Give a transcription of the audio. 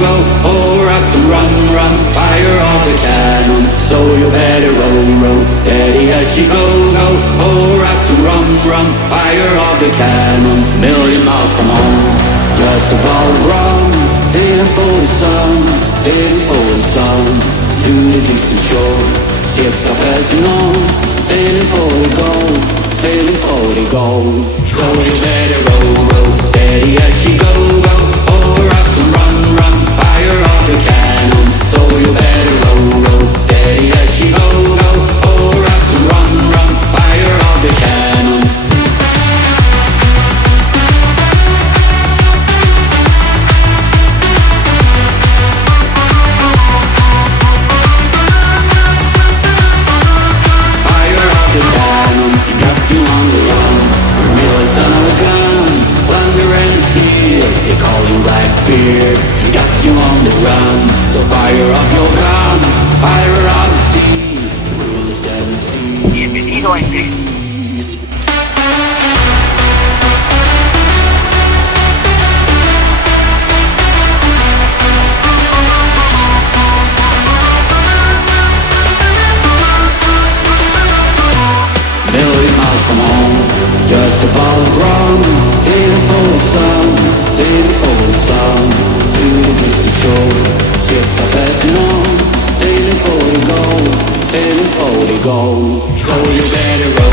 go, pour up and run, fire off the cannon. So you better roll, steady as she go, pour up and run, fire off the cannon. Million miles from home, just above Rome, sailing for the sun, sailing for the sun. To the distant shore, ships are passing on, sailing for the gold, sailing for the gold. So you better roll, steady as she go, pour up and run, fire off the cannon. So you better roll, steady as she go, pour up and run, fire off the cannon. Blackbeard, got you on the run. So fire off your guns, fire off the sea, rule the seven seas. Bienvenido a Imei. Million miles from home, just above Rome, sailing for the sun, sailing for the sun. To the distant shore, ships are passing on, sailing for the gold, sailing for the gold. So you better run.